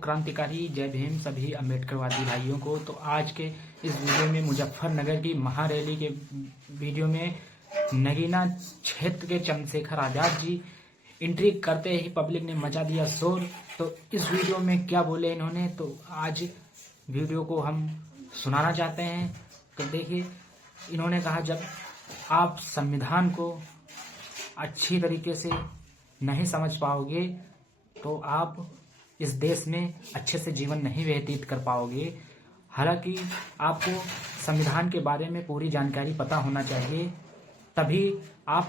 क्रांतिकारी जय भीम सभी अम्बेडकरवादी भाइयों को। तो आज के इस वीडियो में मुजफ्फरनगर की महारैली के वीडियो में नगीना क्षेत्र के चंद्रशेखर आजाद जी एंट्री करते ही पब्लिक ने मचा दिया शोर। तो इस वीडियो में क्या बोले इन्होंने, तो आज वीडियो को हम सुनाना चाहते हैं। तो देखिए, इन्होंने कहा जब आप संविधान को अच्छी तरीके से नहीं समझ पाओगे तो आप इस देश में अच्छे से जीवन नहीं व्यतीत कर पाओगे। हालांकि आपको संविधान के बारे में पूरी जानकारी पता होना चाहिए, तभी आप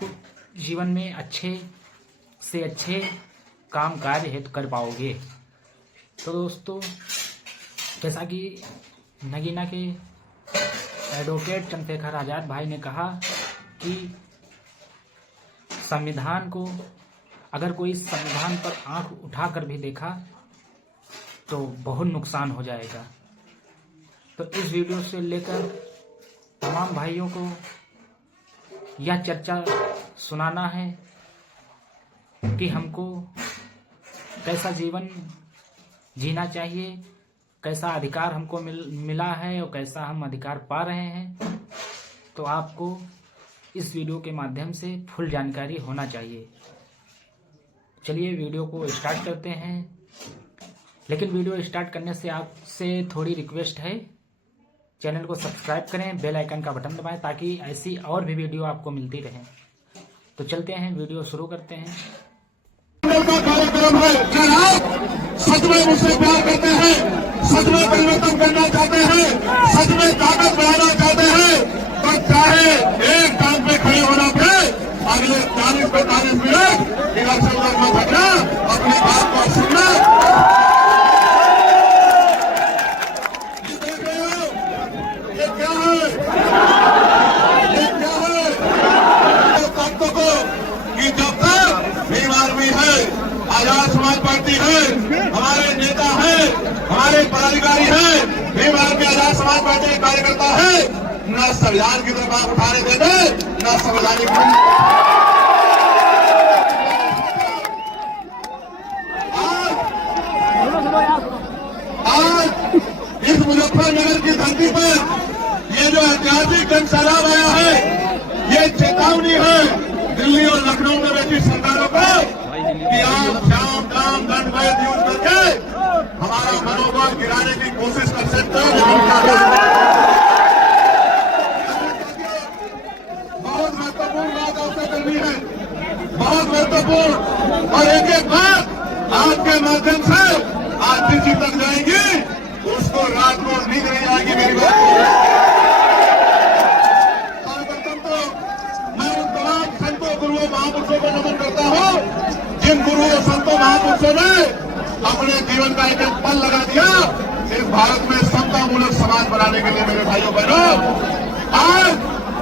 जीवन में अच्छे से अच्छे काम कार्य हेतु कर पाओगे। तो दोस्तों, जैसा कि नगीना के एडवोकेट चंद्रशेखर आजाद भाई ने कहा कि संविधान को अगर कोई संविधान पर आंख उठाकर भी देखा तो बहुत नुकसान हो जाएगा। तो इस वीडियो से लेकर तमाम भाइयों को यह चर्चा सुनाना है कि हमको कैसा जीवन जीना चाहिए, कैसा अधिकार हमको मिला है और कैसा हम अधिकार पा रहे हैं। तो आपको इस वीडियो के माध्यम से फुल जानकारी होना चाहिए। चलिए वीडियो को स्टार्ट करते हैं, लेकिन वीडियो स्टार्ट करने से आपसे थोड़ी रिक्वेस्ट है, चैनल को सब्सक्राइब करें, बेल आइकन का बटन दबाएं ताकि ऐसी और भी वीडियो आपको मिलती रहे। तो चलते हैं, वीडियो शुरू करते हैं। का कार्यक्रम है। क्या आप सच में मुझसे प्यार करते हैं, सच में परिवर्तन करना चाहते हैं, सच में ताकत बढ़ाना चाहते हैं, तो चाहे एक टांग पे खड़े होना पड़े, अगले 40-45 मिनट इधर से उधर मत हटना, अपनी बात को सुनना। ये देख रहे हो, ये क्या है, ये क्या है तख्तों को कि जब तक भीम आर्मी है, आजाद समाज पार्टी है, हमारे नेता है, हमारे पदाधिकारी है, भीम आर्मी आजाद समाज पार्टी के कार्यकर्ता है, न संविधान की तरफ आंख उठाने देते, न संवैधानिक। आज इस मुजफ्फरनगर की धरती पर ये जो ऐतिहासिक जन सैलाब आया है, ये चेतावनी है दिल्ली और लखनऊ में बैठी सरकारों को कि आप श्याम दाम दंड वैध यूज करके हमारा मनोबल गिराने की कोशिश कर सकते हो। बहुत महत्वपूर्ण बात आपसे करनी है, बहुत महत्वपूर्ण। और एक एक बात आपके माध्यम से आज दिल्ली तक जाएंगी, उसको रात को नींद नहीं आएगी मेरी बात को। सर्वप्रथम तो मैं उन तमाम संतों गुरुओं महापुरुषों को नमन करता हूँ जिन गुरुओं संतों महापुरुषों ने अपने जीवन का एक एक पल लगा दिया इस भारत में समता मूलक समाज बनाने के लिए। मेरे भाइयों बहनों, आज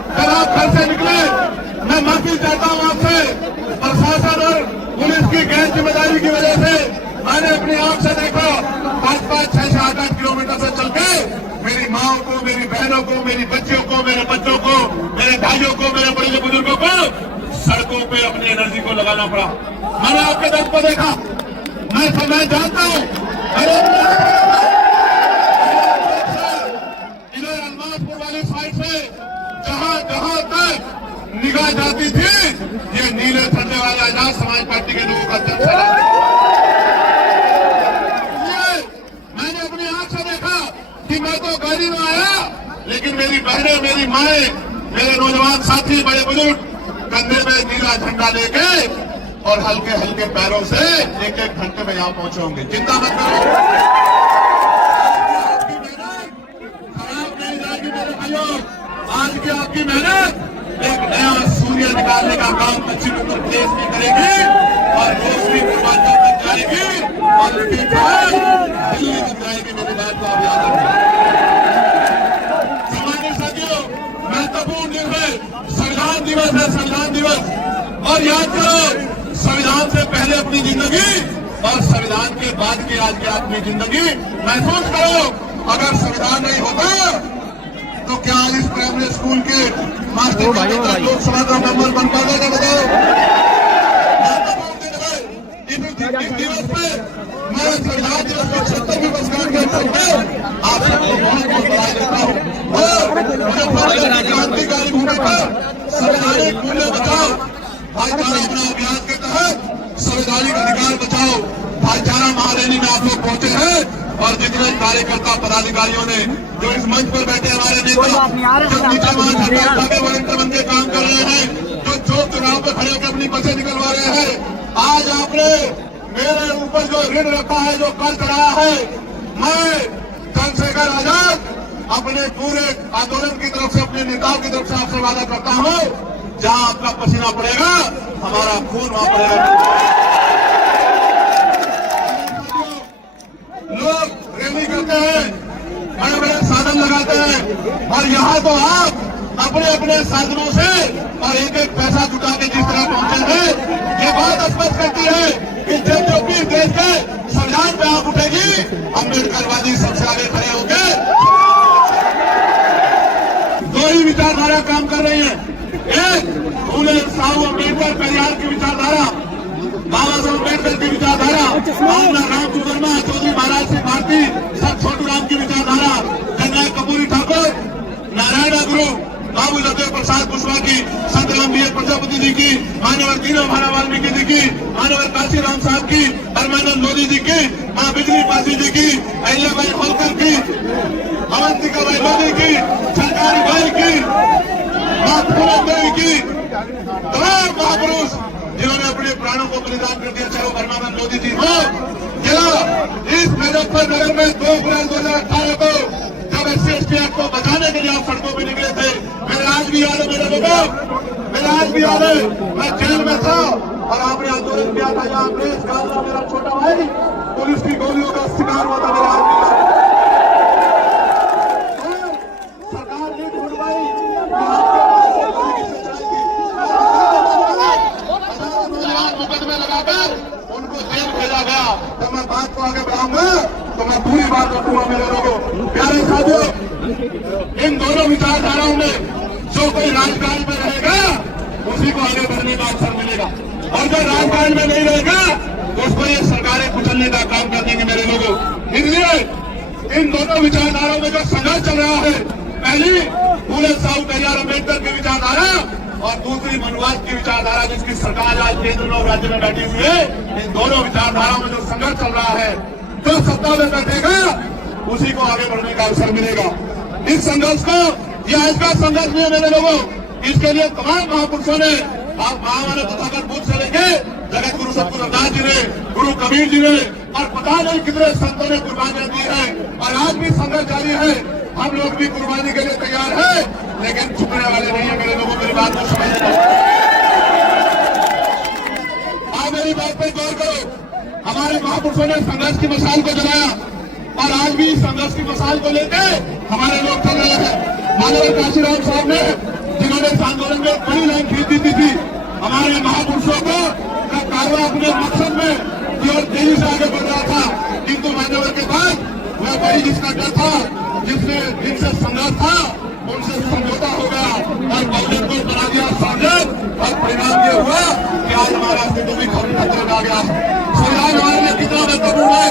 जब आप घर से निकले, मैं माफी चाहता हूं आपसे। प्रशासन और पुलिस की गैर जिम्मेदारी की वजह से मैंने अपनी आंख से देखा 5-5, 6-6, 8-8 किलोमीटर से चल के मेरी माओ को, मेरी बहनों को, मेरी बच्चियों को, मेरे बच्चों को, मेरे भाइयों को, मेरे बड़े बुजुर्गों को सड़कों पे अपनी एनर्जी को लगाना पड़ा। मैंने आपके दर्द को देखा, मैं जानता हूं। इधर अलमासपुर वाली साइड से जहां तक निगाह जाती थी, ये नीले झंडे वाले आजाद समाज पार्टी के लोगों का चर्चा मैंने अपनी आंख से देखा कि मैं तो गाड़ी में आया, लेकिन मेरी बहनें, मेरी माएं, मेरे नौजवान साथी, बड़े बुजुर्ग कंधे में नीला झंडा लेके और हल्के हल्के पैरों से 1-1 घंटे में यहां पहुंचे होंगे। चिंता मत करो, खराब नहीं जाएगी मेरे भाइयों। आज की आपकी मेहनत एक नया सूर्य निकालने का काम पश्चिम उत्तर प्रदेश में करेगी और रोशनी पूर्वांचल तक जाएगी और दिल्ली तक जाएगी। मेरी बात को आप याद रखें। सामान्य साथियों, महत्वपूर्ण दिन है, संविधान दिवस है, संविधान दिवस। और याद करो, संविधान से पहले अपनी जिंदगी और संविधान के बाद की आज की अपनी जिंदगी महसूस करो। अगर संविधान नहीं होता तो क्या आज इस प्राइमरी स्कूल के मास्टर लोकसभा का मेंबर बन पाएगा? बताओ। इस दिवस पे मैं संविधान दिवस को 76वीं वर्षगांठ के अवसर पर आप सबको बहुत बहुत बधाई देता हूँ। और मुजफ्फरनगर की क्रांतिकारी भूमि पर संवैधानिक मूल्य बचाओ भाईचारा अपना अभियान के तहत संवैधानिक अधिकार बचाओ भाईचारा महारैली में आप लोग पहुंचे हैं। और जितने कार्यकर्ता पदाधिकारियों ने जो इस मंच पर बैठे हमारे नेता जो नीचे मार्च वरिष्ठ बन के काम कर रहे हैं, जो चुनाव में खड़े होकर अपनी बसें निकलवा रहे हैं, आज आपने मेरे ऊपर जो ऋण रखा है, जो कर्ज चढ़ाया है, मैं चंद्रशेखर आजाद अपने पूरे आंदोलन की तरफ से, अपने नेताओं की तरफ से आपसे वादा करता हूं, जहां आपका पसीना पड़ेगा हमारा खून वहां पड़ेगा। लोग रैली करते हैं, बड़े बड़े साधन लगाते हैं, और यहाँ तो आप अपने अपने साधनों से और एक एक पैसा जुटा के जिस तरह पहुंचे हैं, ये बात स्पष्ट करती है कि जब जो भी देश के संविधान पे आप उठेगी, अम्बेडकरवादी सबसे आगे खड़े होंगे। दो ही विचारधारा काम कर रही है, एक फूले साहू अम्बेडकर पेरियार की विचारधारा, बाबा साहब अम्बेडकर की विचारधारा, राम वर्मा, चौधरी महाराज सिंह भारती, सब छोटू राम की विचारधारा, जननायक कपूरी ठाकुर, नारायण गुरु, बाबू लदेव प्रसाद कुशवाहा की, संत रामबीर प्रजापति जी की, मानवर दीनो भारा वाल्मीकि जी की, मानवर काशी राम साहब की, परमानंद मोदी जी की, मां बिजली पासी जी की, अहिल्याबाई होलकर की, अवंतिका बाई लोधी की, सरकारी बाई की, मां पूनम देवी की, तमाम महापुरुष जिन्होंने अपने प्राणों को बलिदान कर दिया, चाहे वो परमानंद मोदी जी हो या इस मुजफ्फरनगर में 2 अप्रैल 2018 को जब SC/ST एक्ट को बचाने के लिए आप सड़कों पर निकले थे, मेरे आज भी याद है, मेरे लोगों, मेरे आज भी याद है, मैं जेल में था और आपने आंदोलन किया था, जहां अमरीश कालरा मेरा छोटा भाई पुलिस की गोलियों का शिकार हुआ था, मेरा आज भी याद है। सरकार ने ढूंढ पाई मुकदमे लगाकर उनको जेल भेजा गया। तो मैं बात को आगे बढ़ाऊंगा तो मैं पूरी बात रखूंगा। मेरे लोगों, प्यारे साथियों, इन दोनों विचारधाराओं में जो कोई राजकारण में रहेगा उसी को आगे बढ़ने का अवसर मिलेगा, और जो राजकारण में नहीं रहेगा उसको ये सरकारें कुचलने का काम कर देंगे। मेरे लोगों, इसलिए इन दोनों विचारधाराओं में जो संघर्ष चल रहा है, पहली फूले साहू पेरियार अम्बेडकर की विचारधारा और दूसरी मनुवाद की विचारधारा, जिसकी सरकार आज केंद्र में और राज्य में बैठी हुई है, इन दोनों विचारधाराओं में जो संघर्ष चल रहा है, जो सत्ता में बैठेगा उसी को आगे बढ़ने का अवसर मिलेगा। इस संघर्ष को, यह आज का संघर्ष नहीं है मेरे लोगों, इसके लिए तमाम महापुरुषों ने, महामानव तथागत बुद्ध से लेके जगत गुरु सतगुरु रविदास जी ने, गुरु कबीर जी ने, और पता नहीं कितने संतों ने कुर्बानियां दी है, और आज भी संघर्ष जारी है। हम लोग भी कुर्बानी के लिए तैयार हैं, लेकिन झुकने वाले नहीं है। मेरे लोगों, मेरी बात को समझ लो, आप मेरी बात पर गौर करो। हमारे महापुरुषों ने संघर्ष की मशाल को जलाया, और आज भी संघर्ष की मशाल को लेकर हमारे लोग चल रहे हैं। मानवर काशी राम साहब ने, जिन्होंने इस आंदोलन में बड़ी लाइन खींच दी थी, हमारे महापुरुषों को कारवा अपने मकसद में की ओर तेजी से आगे बढ़ रहा था, किंतु मान्यवर के बाद वह वही जिसका डर था, जिनसे संघर्ष था, उनसे समझौता हो गया और बहुजन को बना दिया सांसद, और परिणाम ये हुआ कि आज हमारा अस्तित्व भी खतरे में आ गया। संविधान हमारे लिए कितना महत्वपूर्ण है,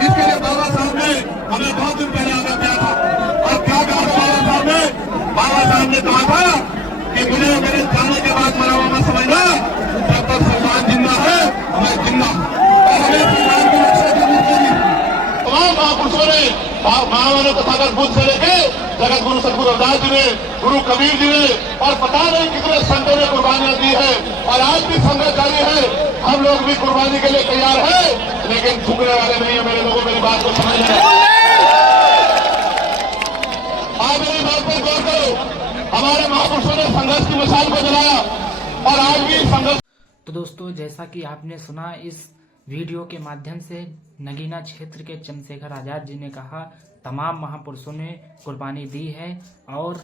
इसके लिए बाबा साहब ने हमें बहुत दिन पहले आगे दिया था। और क्या कहा बाबा साहब ने? बाबा साहब ने कहा था कि मुझे मेरे जाने के बाद मरा हुआ मत समझना, जब तक संविधान जिंदा है मैं जिंदा, और हमें संविधान की रक्षा करनी चाहिए। तमाम महापुरुषों ने, महामानव तथागत बुद्ध से लेके जगत गुरु सतगुरु रविदास जी ने, गुरु कबीर जी ने, और पता नहीं कितने संतों ने कुर्बानियां दी है, और आज भी संघर्ष जारी है। हम लोग भी कुर्बानी के लिए तैयार हैं, लेकिन झुकने वाले नहीं है। मेरे लोगों, मेरी बात को समझ लें, आप मेरी बात पर गौर करो। हमारे महापुरुषों ने संघर्ष की मशाल को जलाया, और आज भी संघर्ष। तो दोस्तों, जैसा कि आपने सुना, इस वीडियो के माध्यम से नगीना क्षेत्र के चंद्रशेखर आजाद जी ने कहा, तमाम महापुरुषों ने कुर्बानी दी है और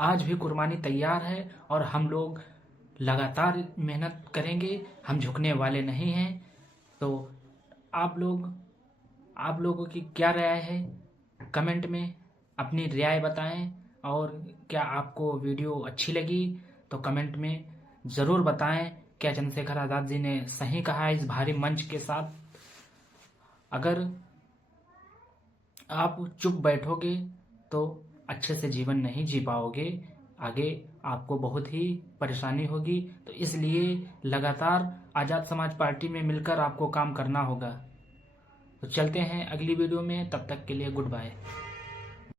आज भी कुर्बानी तैयार है, और हम लोग लगातार मेहनत करेंगे, हम झुकने वाले नहीं हैं। तो आप लोगों की क्या राय है, कमेंट में अपनी राय बताएं, और क्या आपको वीडियो अच्छी लगी तो कमेंट में ज़रूर बताएं। क्या चंद्रशेखर आजाद जी ने सही कहा इस भारी मंच के साथ? अगर आप चुप बैठोगे तो अच्छे से जीवन नहीं जी पाओगे, आगे आपको बहुत ही परेशानी होगी। तो इसलिए लगातार आज़ाद समाज पार्टी में मिलकर आपको काम करना होगा। तो चलते हैं अगली वीडियो में, तब तक के लिए गुड बाय।